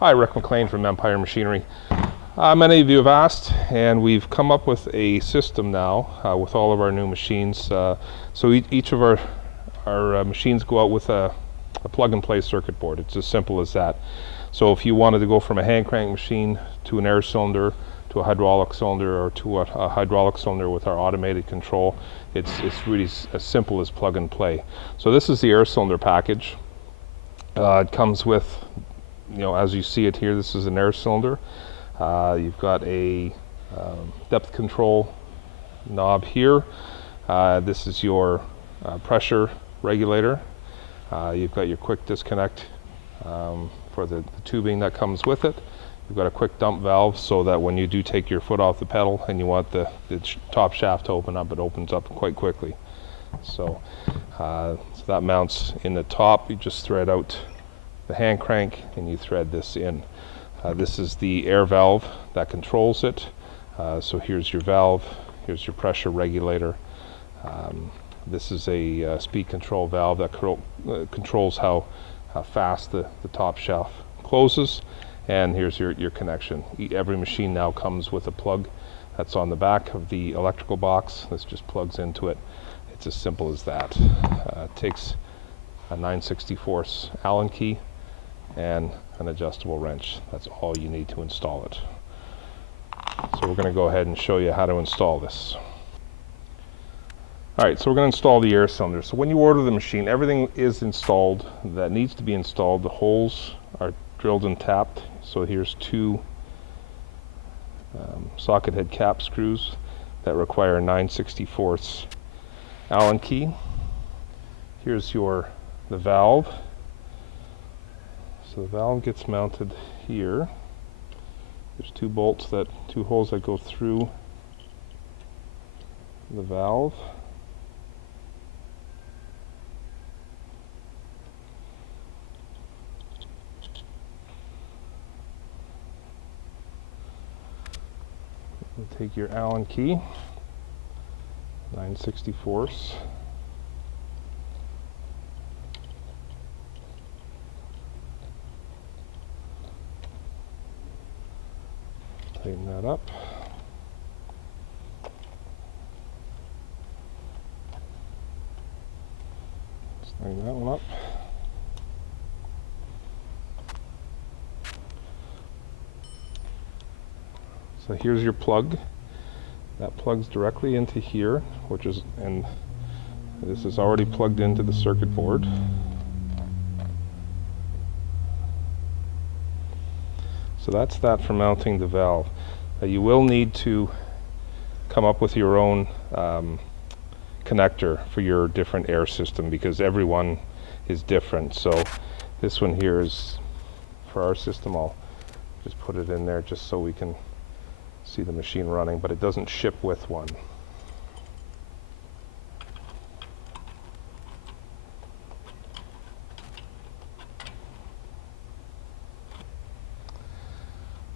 Hi, Rick McLean from Empire Machinery. Many of you have asked, and we've come up with a system now with all of our new machines. So each of our machines go out with a plug-and-play circuit board. It's as simple as that. So if you wanted to go from a hand crank machine to an air cylinder, to a hydraulic cylinder, or to a hydraulic cylinder with our automated control, it's really as simple as plug and play. So this is the air cylinder package. It comes with, as you see it here, this is an air cylinder. You've got a depth control knob here. This is your pressure regulator. You've got your quick disconnect for the tubing that comes with it. You've got a quick dump valve so that when you do take your foot off the pedal and you want the top shaft to open up, it opens up quite quickly. So that mounts in the top. You just thread out the hand crank and you thread this in. This is the air valve that controls it. So here's your valve, here's your pressure regulator. This is a speed control valve that controls how fast the top shaft closes. And here's your connection. Every machine now comes with a plug that's on the back of the electrical box. This just plugs into it. It's as simple as that. It takes a 9/64 Allen key and an adjustable wrench. That's all you need to install it. So we're going to go ahead and show you how to install this. Alright, so we're going to install the air cylinder. So when you order the machine, everything is installed that needs to be installed. The holes are drilled and tapped. So here's two socket head cap screws that require a 9/64 Allen key. Here's the valve. So the valve gets mounted here. There's two holes that go through the valve. Take your Allen key, 9/64. Tighten that up. Tighten that one up. So here's your plug. That plugs directly into here, and this is already plugged into the circuit board. So that's that for mounting the valve. You will need to come up with your own connector for your different air system because everyone is different. So this one here is for our system. I'll just put it in there just so we can see the machine running, but it doesn't ship with one.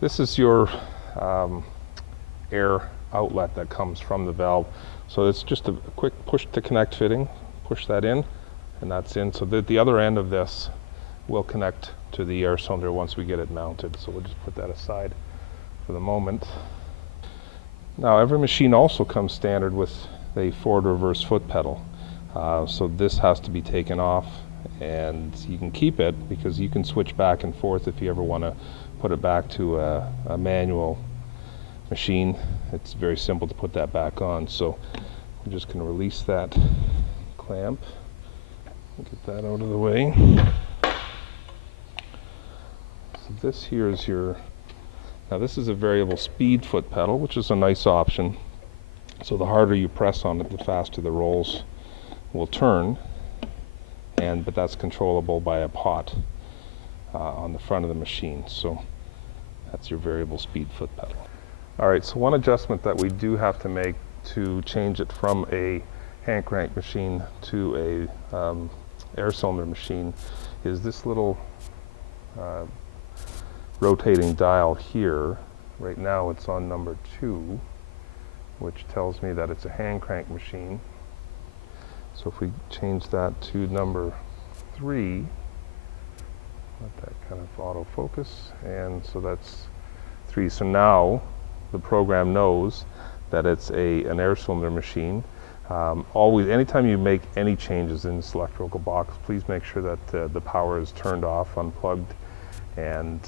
This is your air outlet that comes from the valve. So it's just a quick push to connect fitting. Push that in, and that's in. So the other end of this will connect to the air cylinder once we get it mounted. So we'll just put that aside for the moment. Now every machine also comes standard with a forward reverse foot pedal. So this has to be taken off, and you can keep it because you can switch back and forth if you ever want to put it back to a manual machine. It's very simple to put that back on. So I'm just going to release that clamp and get that out of the way. So this here is now this is a variable speed foot pedal, which is a nice option. So the harder you press on it, the faster the rolls will turn, but that's controllable by a pot on the front of the machine. So that's your variable speed foot pedal. Alright, so one adjustment that we do have to make to change it from a hand crank machine to a air cylinder machine is this little rotating dial here. Right now it's on number 2, which tells me that it's a hand crank machine. So if we change that to number 3, let that kind of autofocus, and so that's 3. So now the program knows that it's an air cylinder machine. Always, anytime you make any changes in this electrical box, please make sure that the power is turned off, unplugged, and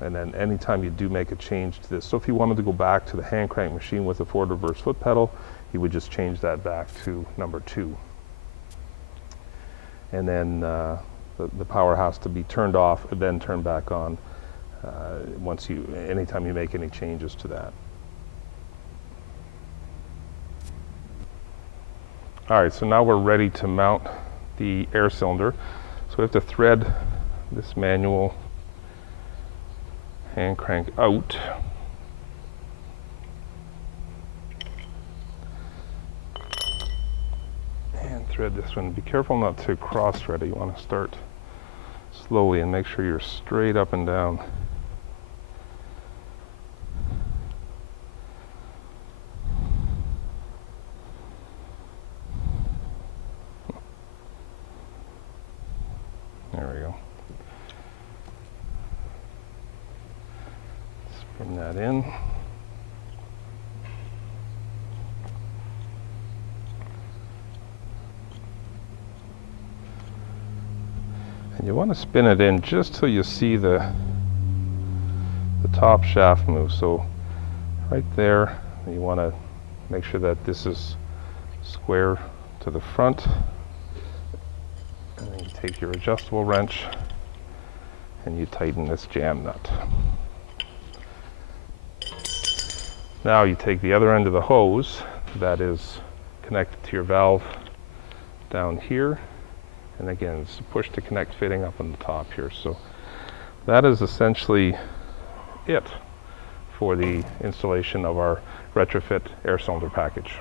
then anytime you do make a change to this. So if you wanted to go back to the hand crank machine with the forward reverse foot pedal, you would just change that back to number 2. And then the power has to be turned off and then turned back on anytime you make any changes to that. All right, so now we're ready to mount the air cylinder. So we have to thread this manual hand crank out. And thread this one. Be careful not to cross thread it. You want to start slowly and make sure you're straight up and down. There we go. Let's bring that in. And you want to spin it in just till you see the top shaft move. So right there, you want to make sure that this is square to the front. And then you take your adjustable wrench and you tighten this jam nut. Now you take the other end of the hose that is connected to your valve down here, and again it's a push to connect fitting up on the top here. So that is essentially it for the installation of our Retrofit air cylinder package.